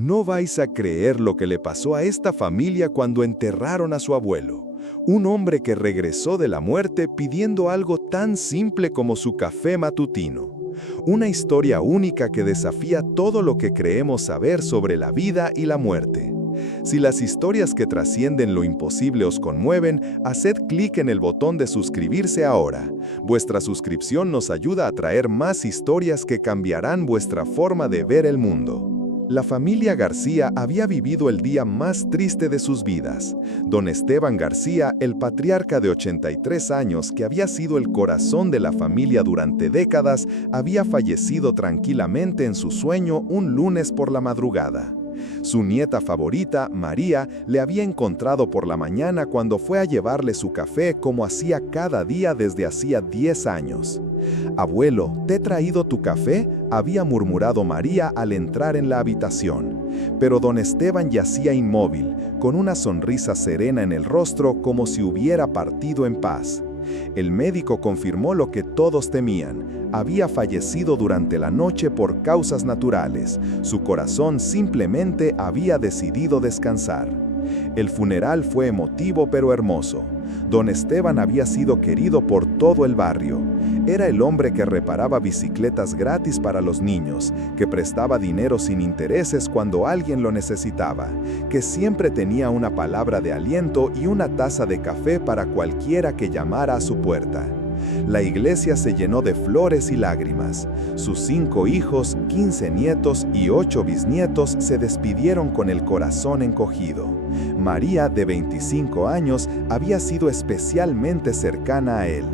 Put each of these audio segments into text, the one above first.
No vais a creer lo que le pasó a esta familia cuando enterraron a su abuelo. Un hombre que regresó de la muerte pidiendo algo tan simple como su café matutino. Una historia única que desafía todo lo que creemos saber sobre la vida y la muerte. Si las historias que trascienden lo imposible os conmueven, haced clic en el botón de suscribirse ahora. Vuestra suscripción nos ayuda a traer más historias que cambiarán vuestra forma de ver el mundo. La familia García había vivido el día más triste de sus vidas. Don Esteban García, el patriarca de 83 años que había sido el corazón de la familia durante décadas, había fallecido tranquilamente en su sueño un lunes por la madrugada. Su nieta favorita, María, le había encontrado por la mañana cuando fue a llevarle su café como hacía cada día desde hacía 10 años. «Abuelo, ¿te he traído tu café?», había murmurado María al entrar en la habitación. Pero don Esteban yacía inmóvil, con una sonrisa serena en el rostro como si hubiera partido en paz. El médico confirmó lo que todos temían. Había fallecido durante la noche por causas naturales. Su corazón simplemente había decidido descansar. El funeral fue emotivo pero hermoso. Don Esteban había sido querido por todo el barrio. Era el hombre que reparaba bicicletas gratis para los niños, que prestaba dinero sin intereses cuando alguien lo necesitaba, que siempre tenía una palabra de aliento y una taza de café para cualquiera que llamara a su puerta. La iglesia se llenó de flores y lágrimas. Sus 5 hijos, 15 nietos y 8 bisnietos se despidieron con el corazón encogido. María, de 25 años, había sido especialmente cercana a él.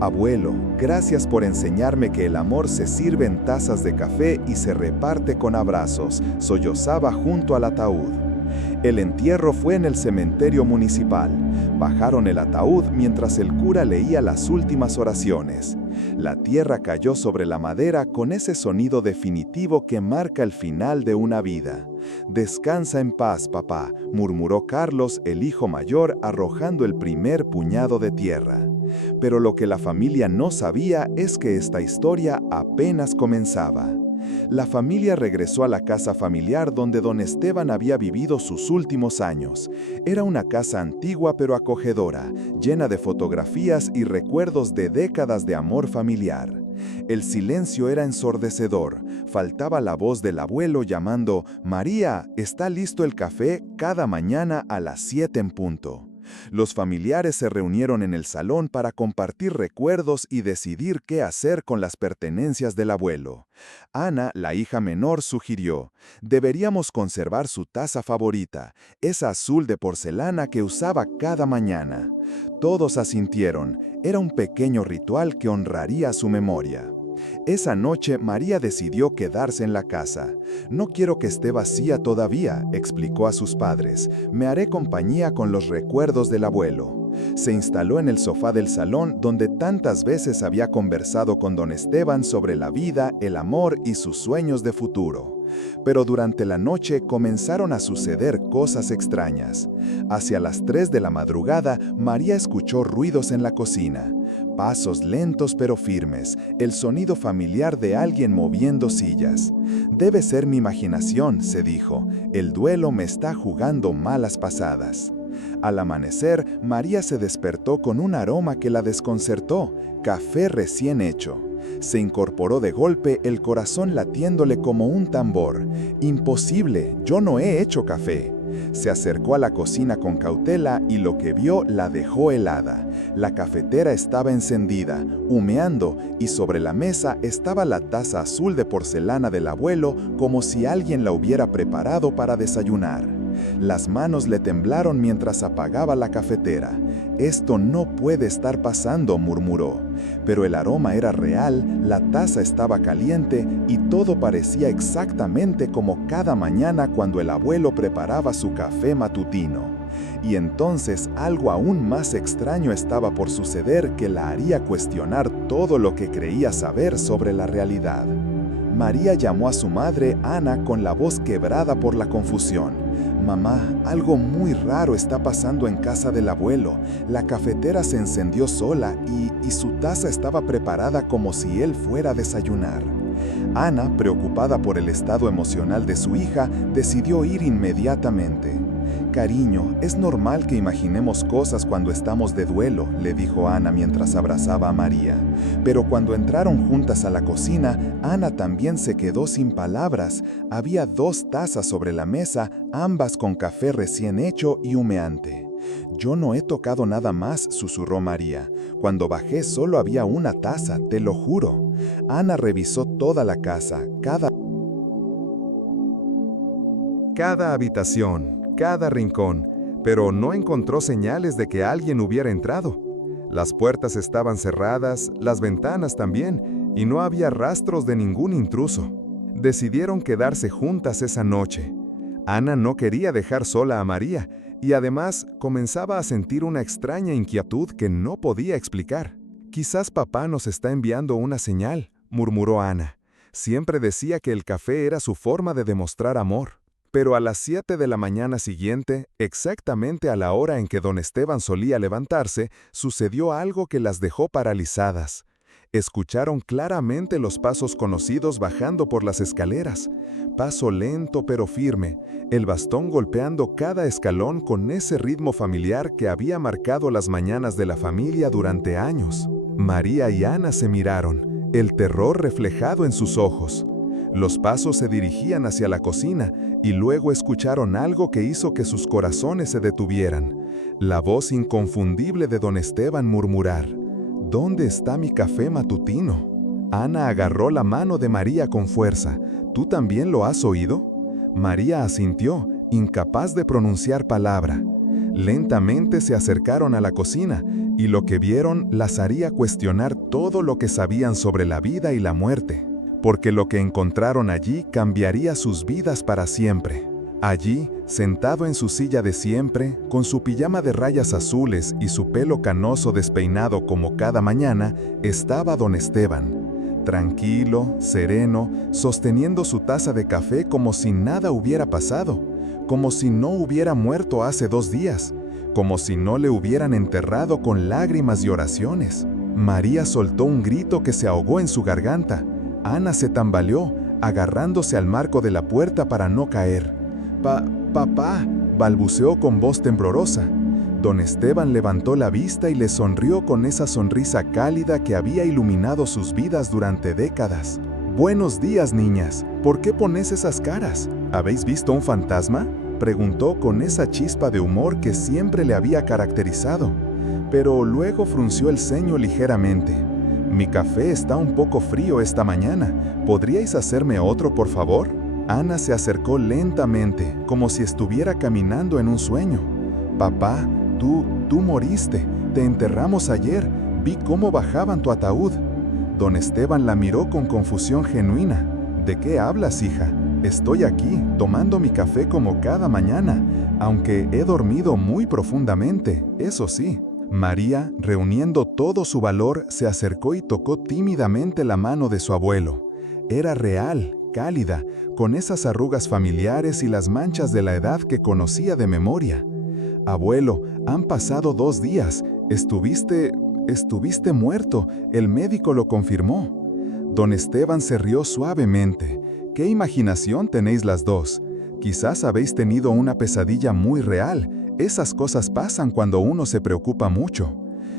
«Abuelo, gracias por enseñarme que el amor se sirve en tazas de café y se reparte con abrazos», sollozaba junto al ataúd. El entierro fue en el cementerio municipal. Bajaron el ataúd mientras el cura leía las últimas oraciones. La tierra cayó sobre la madera con ese sonido definitivo que marca el final de una vida. «Descansa en paz, papá», murmuró Carlos, el hijo mayor, arrojando el primer puñado de tierra. Pero lo que la familia no sabía es que esta historia apenas comenzaba. La familia regresó a la casa familiar donde don Esteban había vivido sus últimos años. Era una casa antigua pero acogedora, llena de fotografías y recuerdos de décadas de amor familiar. El silencio era ensordecedor. Faltaba la voz del abuelo llamando: «María, ¿está listo el café?», cada mañana a las 7 en punto. Los familiares se reunieron en el salón para compartir recuerdos y decidir qué hacer con las pertenencias del abuelo. Ana, la hija menor, sugirió: «Deberíamos conservar su taza favorita, esa azul de porcelana que usaba cada mañana». Todos asintieron. Era un pequeño ritual que honraría su memoria. Esa noche María decidió quedarse en la casa. «No quiero que esté vacía todavía», explicó a sus padres. «Me haré compañía con los recuerdos del abuelo». Se instaló en el sofá del salón donde tantas veces había conversado con don Esteban sobre la vida, el amor y sus sueños de futuro. Pero durante la noche comenzaron a suceder cosas extrañas. Hacia las 3 de la madrugada, María escuchó ruidos en la cocina. Pasos lentos pero firmes, el sonido familiar de alguien moviendo sillas. «Debe ser mi imaginación», se dijo. «El duelo me está jugando malas pasadas». Al amanecer, María se despertó con un aroma que la desconcertó: café recién hecho. Se incorporó de golpe, el corazón latiéndole como un tambor. «Imposible, yo no he hecho café». Se acercó a la cocina con cautela y lo que vio la dejó helada. La cafetera estaba encendida, humeando, y sobre la mesa estaba la taza azul de porcelana del abuelo, como si alguien la hubiera preparado para desayunar. Las manos le temblaron mientras apagaba la cafetera. «Esto no puede estar pasando», murmuró. Pero el aroma era real, la taza estaba caliente y todo parecía exactamente como cada mañana cuando el abuelo preparaba su café matutino. Y entonces algo aún más extraño estaba por suceder que la haría cuestionar todo lo que creía saber sobre la realidad. María llamó a su madre, Ana, con la voz quebrada por la confusión. «Mamá, algo muy raro está pasando en casa del abuelo. La cafetera se encendió sola y su taza estaba preparada como si él fuera a desayunar». Ana, preocupada por el estado emocional de su hija, decidió ir inmediatamente. «Cariño, es normal que imaginemos cosas cuando estamos de duelo», le dijo Ana mientras abrazaba a María. Pero cuando entraron juntas a la cocina, Ana también se quedó sin palabras. Había 2 tazas sobre la mesa, ambas con café recién hecho y humeante. «Yo no he tocado nada más», susurró María. «Cuando bajé solo había una taza, te lo juro». Ana revisó toda la casa, Cada habitación, cada rincón, pero no encontró señales de que alguien hubiera entrado. Las puertas estaban cerradas, las ventanas también, y no había rastros de ningún intruso. Decidieron quedarse juntas esa noche. Ana no quería dejar sola a María, y además comenzaba a sentir una extraña inquietud que no podía explicar. «Quizás papá nos está enviando una señal», murmuró Ana. Siempre decía que el café era su forma de demostrar amor. Pero a las 7 de la mañana siguiente, exactamente a la hora en que don Esteban solía levantarse, sucedió algo que las dejó paralizadas. Escucharon claramente los pasos conocidos bajando por las escaleras. Paso lento pero firme, el bastón golpeando cada escalón con ese ritmo familiar que había marcado las mañanas de la familia durante años. María y Ana se miraron, el terror reflejado en sus ojos. Los pasos se dirigían hacia la cocina y luego escucharon algo que hizo que sus corazones se detuvieran. La voz inconfundible de don Esteban murmurar: «¿Dónde está mi café matutino?». Ana agarró la mano de María con fuerza. «¿Tú también lo has oído?». María asintió, incapaz de pronunciar palabra. Lentamente se acercaron a la cocina y lo que vieron las haría cuestionar todo lo que sabían sobre la vida y la muerte. Porque lo que encontraron allí cambiaría sus vidas para siempre. Allí, sentado en su silla de siempre, con su pijama de rayas azules y su pelo canoso despeinado como cada mañana, estaba don Esteban. Tranquilo, sereno, sosteniendo su taza de café como si nada hubiera pasado, como si no hubiera muerto hace 2 días, como si no le hubieran enterrado con lágrimas y oraciones. María soltó un grito que se ahogó en su garganta. Ana se tambaleó, agarrándose al marco de la puerta para no caer. «Papá», balbuceó con voz temblorosa. Don Esteban levantó la vista y le sonrió con esa sonrisa cálida que había iluminado sus vidas durante décadas. «Buenos días, niñas. ¿Por qué ponéis esas caras? ¿Habéis visto un fantasma?», preguntó con esa chispa de humor que siempre le había caracterizado. Pero luego frunció el ceño ligeramente. «Mi café está un poco frío esta mañana. ¿Podríais hacerme otro, por favor?». Ana se acercó lentamente, como si estuviera caminando en un sueño. «Papá, tú moriste. Te enterramos ayer. Vi cómo bajaban tu ataúd». Don Esteban la miró con confusión genuina. «¿De qué hablas, hija? Estoy aquí, tomando mi café como cada mañana, aunque he dormido muy profundamente, eso sí». María, reuniendo todo su valor, se acercó y tocó tímidamente la mano de su abuelo. Era real, cálida, con esas arrugas familiares y las manchas de la edad que conocía de memoria. «Abuelo, han pasado 2 días. Estuviste muerto. El médico lo confirmó». Don Esteban se rió suavemente. «¿Qué imaginación tenéis las dos? Quizás habéis tenido una pesadilla muy real. Esas cosas pasan cuando uno se preocupa mucho».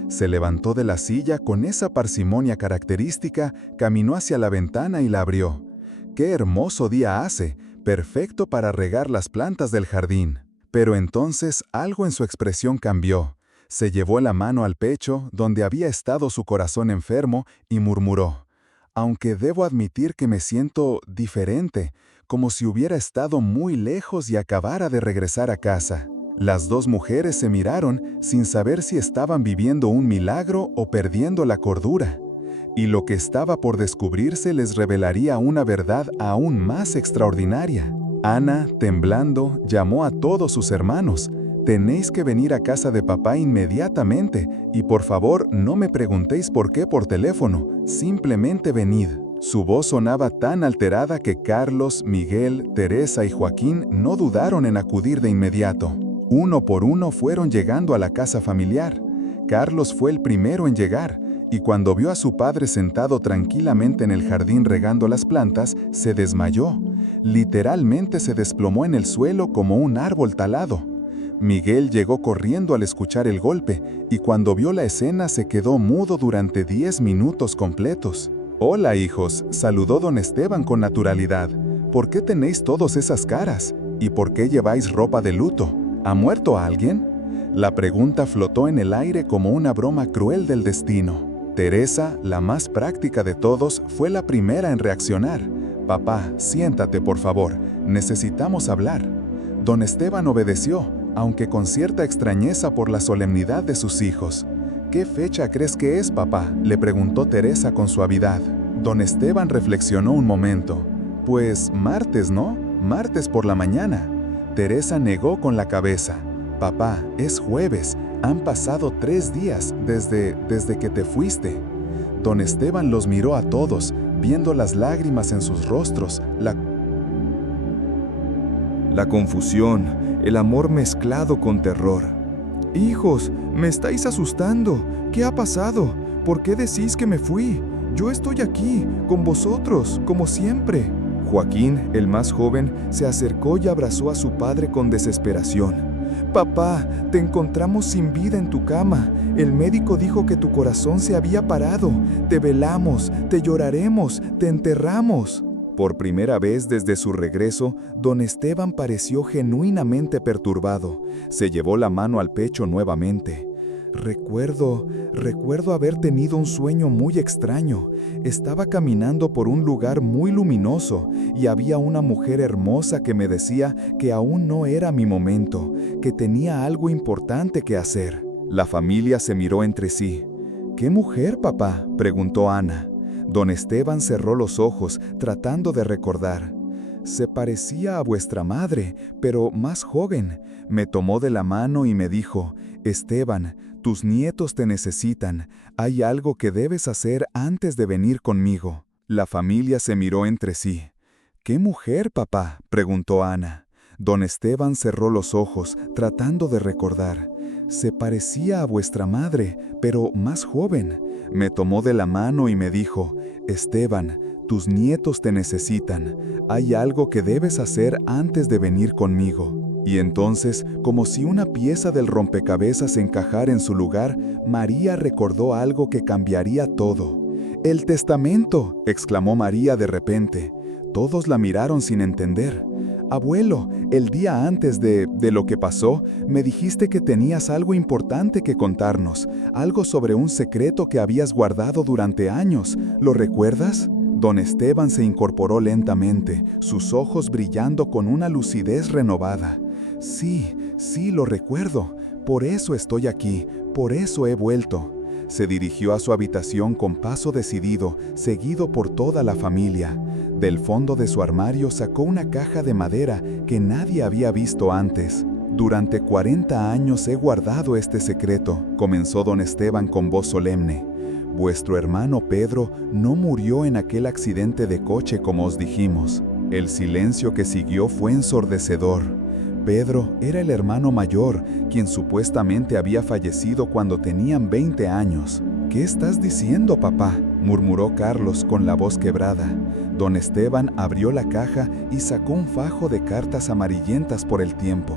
Se levantó de la silla con esa parsimonia característica, caminó hacia la ventana y la abrió. «Qué hermoso día hace, perfecto para regar las plantas del jardín». Pero entonces algo en su expresión cambió. Se llevó la mano al pecho, donde había estado su corazón enfermo, y murmuró: «Aunque debo admitir que me siento diferente, como si hubiera estado muy lejos y acabara de regresar a casa». Las 2 mujeres se miraron sin saber si estaban viviendo un milagro o perdiendo la cordura. Y lo que estaba por descubrirse les revelaría una verdad aún más extraordinaria. Ana, temblando, llamó a todos sus hermanos. «Tenéis que venir a casa de papá inmediatamente, y por favor no me preguntéis por qué por teléfono, simplemente venid». Su voz sonaba tan alterada que Carlos, Miguel, Teresa y Joaquín no dudaron en acudir de inmediato. Uno por uno fueron llegando a la casa familiar. Carlos fue el primero en llegar. y cuando vio a su padre sentado tranquilamente en el jardín regando las plantas, se desmayó. Literalmente se desplomó en el suelo como un árbol talado. Miguel llegó corriendo al escuchar el golpe, y cuando vio la escena se quedó mudo durante 10 minutos completos. «Hola, hijos», saludó don Esteban con naturalidad. «¿Por qué tenéis todas esas caras? ¿Y por qué lleváis ropa de luto? ¿Ha muerto alguien?». La pregunta flotó en el aire como una broma cruel del destino. Teresa, la más práctica de todos, fue la primera en reaccionar. «Papá, siéntate por favor, necesitamos hablar». Don Esteban obedeció, aunque con cierta extrañeza por la solemnidad de sus hijos. «¿Qué fecha crees que es, papá?», le preguntó Teresa con suavidad. Don Esteban reflexionó un momento. «Pues martes, ¿no? Martes por la mañana». Teresa negó con la cabeza. «Papá, es jueves. Han pasado 3 días desde que te fuiste». Don Esteban los miró a todos, viendo las lágrimas en sus rostros, La confusión, el amor mezclado con terror. «Hijos, me estáis asustando. ¿Qué ha pasado? ¿Por qué decís que me fui? Yo estoy aquí, con vosotros, como siempre». Joaquín, el más joven, se acercó y abrazó a su padre con desesperación. «Papá, te encontramos sin vida en tu cama. El médico dijo que tu corazón se había parado. Te velamos, te lloraremos, te enterramos». Por primera vez desde su regreso, don Esteban pareció genuinamente perturbado. Se llevó la mano al pecho nuevamente. Recuerdo haber tenido un sueño muy extraño. Estaba caminando por un lugar muy luminoso y había una mujer hermosa que me decía que aún no era mi momento, que tenía algo importante que hacer. La familia se miró entre sí. «¿Qué mujer, papá?», preguntó Ana. Don Esteban cerró los ojos, tratando de recordar. «Se parecía a vuestra madre, pero más joven. Me tomó de la mano y me dijo: Esteban, tus nietos te necesitan. Hay algo que debes hacer antes de venir conmigo». La familia se miró entre sí. «¿Qué mujer, papá?», preguntó Ana. Don Esteban cerró los ojos, tratando de recordar. «Se parecía a vuestra madre, pero más joven. Me tomó de la mano y me dijo: Esteban, tus nietos te necesitan. Hay algo que debes hacer antes de venir conmigo». Y entonces, como si una pieza del rompecabezas encajara en su lugar, María recordó algo que cambiaría todo. «¡El testamento!», exclamó María de repente. Todos la miraron sin entender. «Abuelo, el día antes de lo que pasó, me dijiste que tenías algo importante que contarnos, algo sobre un secreto que habías guardado durante años. ¿Lo recuerdas?». Don Esteban se incorporó lentamente, sus ojos brillando con una lucidez renovada. «Sí, lo recuerdo. Por eso estoy aquí, por eso he vuelto». Se dirigió a su habitación con paso decidido, seguido por toda la familia. Del fondo de su armario sacó una caja de madera que nadie había visto antes. «Durante 40 años he guardado este secreto», comenzó don Esteban con voz solemne. «Vuestro hermano Pedro no murió en aquel accidente de coche como os dijimos». El silencio que siguió fue ensordecedor. Pedro era el hermano mayor, quien supuestamente había fallecido cuando tenían 20 años. «¿Qué estás diciendo, papá?», murmuró Carlos con la voz quebrada. Don Esteban abrió la caja y sacó un fajo de cartas amarillentas por el tiempo.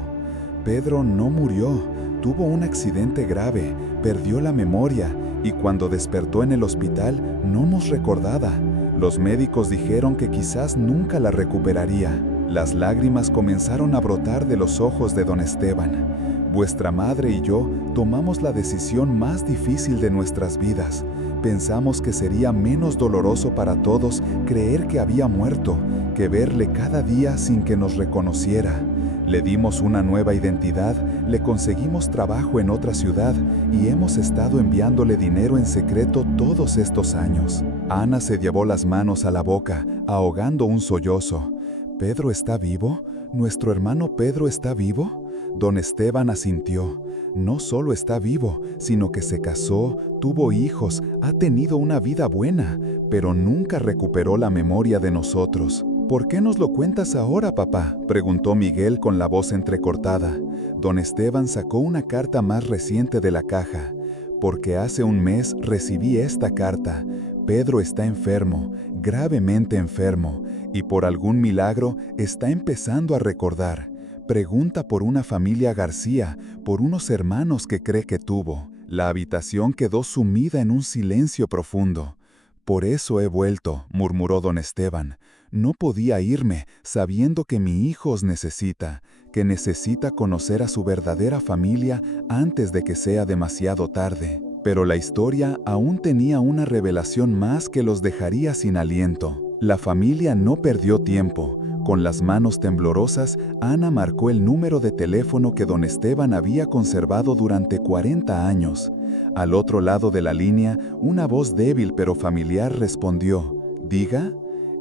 «Pedro no murió, tuvo un accidente grave, perdió la memoria y cuando despertó en el hospital no nos recordaba. Los médicos dijeron que quizás nunca la recuperaría». Las lágrimas comenzaron a brotar de los ojos de don Esteban. «Vuestra madre y yo tomamos la decisión más difícil de nuestras vidas. Pensamos que sería menos doloroso para todos creer que había muerto, que verle cada día sin que nos reconociera. Le dimos una nueva identidad, le conseguimos trabajo en otra ciudad y hemos estado enviándole dinero en secreto todos estos años». Ana se llevó las manos a la boca, ahogando un sollozo. «¿Pedro está vivo? ¿Nuestro hermano Pedro está vivo?». Don Esteban asintió. «No solo está vivo, sino que se casó, tuvo hijos, ha tenido una vida buena, pero nunca recuperó la memoria de nosotros». «¿Por qué nos lo cuentas ahora, papá?», preguntó Miguel con la voz entrecortada. Don Esteban sacó una carta más reciente de la caja. porque hace un mes recibí esta carta. Pedro está enfermo, gravemente enfermo, y por algún milagro está empezando a recordar. Pregunta por una familia García, por unos hermanos que cree que tuvo. La habitación quedó sumida en un silencio profundo. Por eso he vuelto, murmuró don Esteban. No podía irme, sabiendo que mi hijo os necesita, que necesita conocer a su verdadera familia antes de que sea demasiado tarde. Pero la historia aún tenía una revelación más que los dejaría sin aliento. La familia no perdió tiempo. Con las manos temblorosas, Ana marcó el número de teléfono que don Esteban había conservado durante 40 años. Al otro lado de la línea, una voz débil pero familiar respondió: «¿Diga?»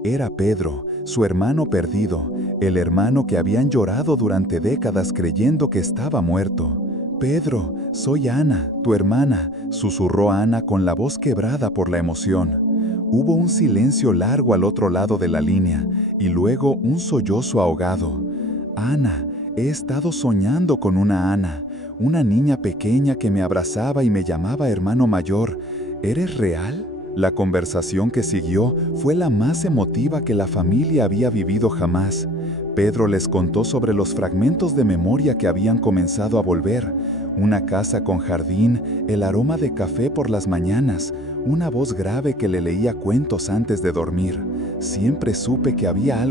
Era Pedro, su hermano perdido, el hermano que habían llorado durante décadas creyendo que estaba muerto. «Pedro, soy Ana, tu hermana», susurró Ana con la voz quebrada por la emoción. Hubo un silencio largo al otro lado de la línea, y luego un sollozo ahogado. «Ana, he estado soñando con una Ana, una niña pequeña que me abrazaba y me llamaba hermano mayor. ¿Eres real?» La conversación que siguió fue la más emotiva que la familia había vivido jamás. Pedro les contó sobre los fragmentos de memoria que habían comenzado a volver: una casa con jardín, el aroma de café por las mañanas, una voz grave que le leía cuentos antes de dormir. Siempre supe que había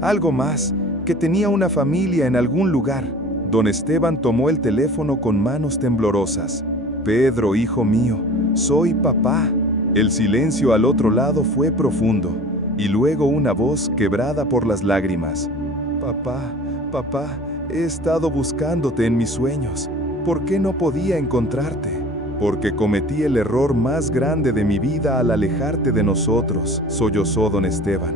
algo más, que tenía una familia en algún lugar. Don Esteban tomó el teléfono con manos temblorosas. «Pedro, hijo mío, soy papá». El silencio al otro lado fue profundo, y luego una voz quebrada por las lágrimas. «Papá, papá, he estado buscándote en mis sueños. ¿Por qué no podía encontrarte?» «Porque cometí el error más grande de mi vida al alejarte de nosotros», sollozó don Esteban.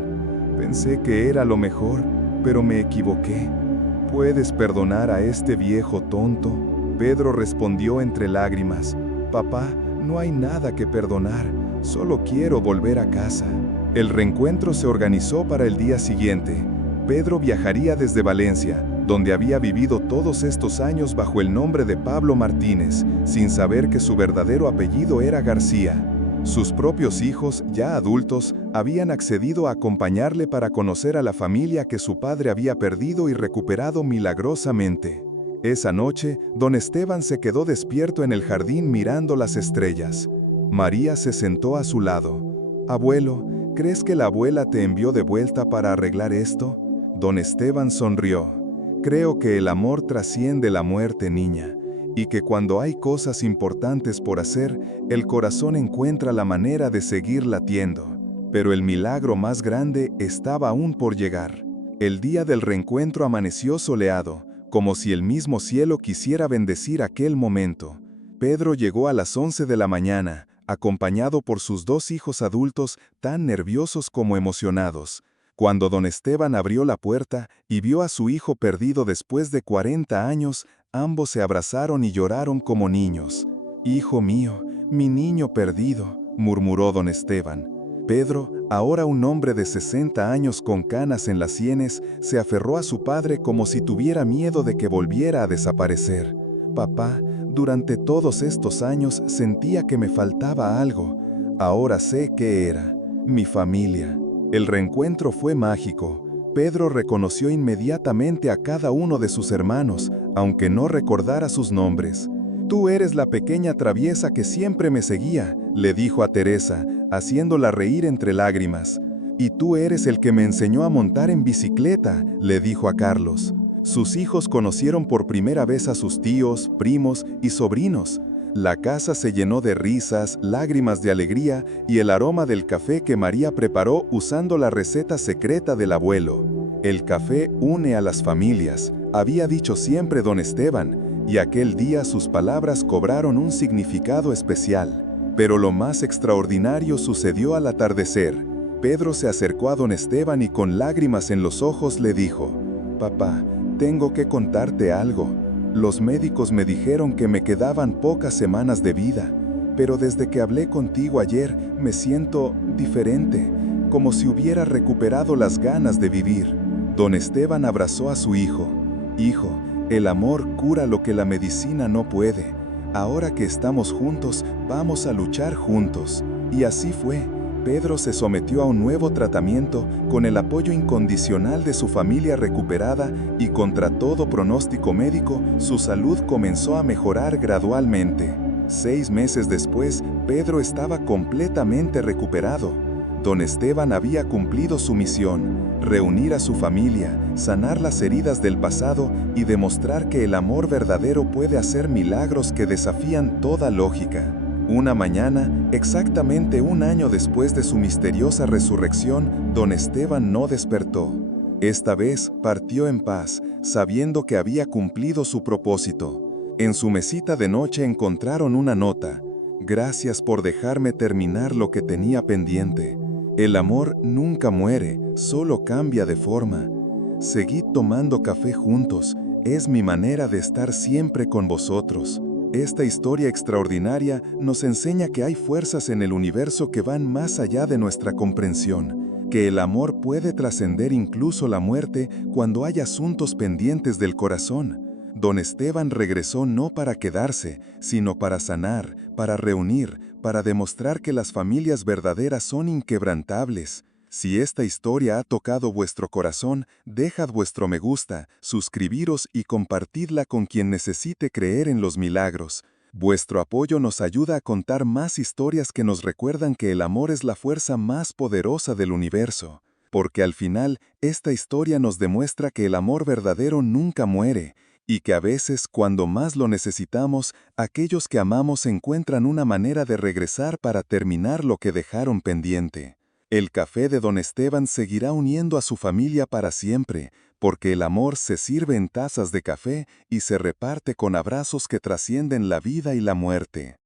«Pensé que era lo mejor, pero me equivoqué. ¿Puedes perdonar a este viejo tonto?». Pedro respondió entre lágrimas: «Papá, no hay nada que perdonar, solo quiero volver a casa». El reencuentro se organizó para el día siguiente. Pedro viajaría desde Valencia, donde había vivido todos estos años bajo el nombre de Pablo Martínez, sin saber que su verdadero apellido era García. Sus propios hijos, ya adultos, habían accedido a acompañarle para conocer a la familia que su padre había perdido y recuperado milagrosamente. Esa noche, don Esteban se quedó despierto en el jardín mirando las estrellas. María se sentó a su lado. «Abuelo, ¿crees que la abuela te envió de vuelta para arreglar esto?». Don Esteban sonrió. «Creo que el amor trasciende la muerte, niña, y que cuando hay cosas importantes por hacer, el corazón encuentra la manera de seguir latiendo. Pero el milagro más grande estaba aún por llegar». El día del reencuentro amaneció soleado, como si el mismo cielo quisiera bendecir aquel momento. Pedro llegó a las 11 de la mañana, acompañado por sus dos hijos adultos, tan nerviosos como emocionados. Cuando don Esteban abrió la puerta y vio a su hijo perdido después de 40 años, ambos se abrazaron y lloraron como niños. «Hijo mío, mi niño perdido», murmuró don Esteban. Pedro, ahora un hombre de 60 años con canas en las sienes, se aferró a su padre como si tuviera miedo de que volviera a desaparecer. «Papá, durante todos estos años sentía que me faltaba algo. Ahora sé qué era: mi familia». El reencuentro fue mágico. Pedro reconoció inmediatamente a cada uno de sus hermanos, aunque no recordara sus nombres. «Tú eres la pequeña traviesa que siempre me seguía», le dijo a Teresa, haciéndola reír entre lágrimas. «Y tú eres el que me enseñó a montar en bicicleta», le dijo a Carlos. Sus hijos conocieron por primera vez a sus tíos, primos y sobrinos. La casa se llenó de risas, lágrimas de alegría y el aroma del café que María preparó usando la receta secreta del abuelo. «El café une a las familias», había dicho siempre don Esteban, y aquel día sus palabras cobraron un significado especial. Pero lo más extraordinario sucedió al atardecer. Pedro se acercó a don Esteban y con lágrimas en los ojos le dijo: «Papá, tengo que contarte algo. Los médicos me dijeron que me quedaban pocas semanas de vida, pero desde que hablé contigo ayer me siento diferente, como si hubiera recuperado las ganas de vivir». Don Esteban abrazó a su hijo. «Hijo, el amor cura lo que la medicina no puede. Ahora que estamos juntos, vamos a luchar juntos. Y así fue. Pedro se sometió a un nuevo tratamiento con el apoyo incondicional de su familia recuperada y contra todo pronóstico médico, su salud comenzó a mejorar gradualmente. 6 meses después, Pedro estaba completamente recuperado. Don Esteban había cumplido su misión, reunir a su familia, sanar las heridas del pasado y demostrar que el amor verdadero puede hacer milagros que desafían toda lógica. Una mañana, exactamente 1 año después de su misteriosa resurrección, don Esteban no despertó. Esta vez partió en paz, sabiendo que había cumplido su propósito. En su mesita de noche encontraron una nota: «Gracias por dejarme terminar lo que tenía pendiente. El amor nunca muere, solo cambia de forma. Seguid tomando café juntos, es mi manera de estar siempre con vosotros». Esta historia extraordinaria nos enseña que hay fuerzas en el universo que van más allá de nuestra comprensión, que el amor puede trascender incluso la muerte cuando hay asuntos pendientes del corazón. Don Esteban regresó no para quedarse, sino para sanar, para reunir, para demostrar que las familias verdaderas son inquebrantables. Si esta historia ha tocado vuestro corazón, dejad vuestro me gusta, suscribiros y compartidla con quien necesite creer en los milagros. Vuestro apoyo nos ayuda a contar más historias que nos recuerdan que el amor es la fuerza más poderosa del universo. Porque al final, esta historia nos demuestra que el amor verdadero nunca muere, y que a veces, cuando más lo necesitamos, aquellos que amamos encuentran una manera de regresar para terminar lo que dejaron pendiente. El café de don Esteban seguirá uniendo a su familia para siempre, porque el amor se sirve en tazas de café y se reparte con abrazos que trascienden la vida y la muerte.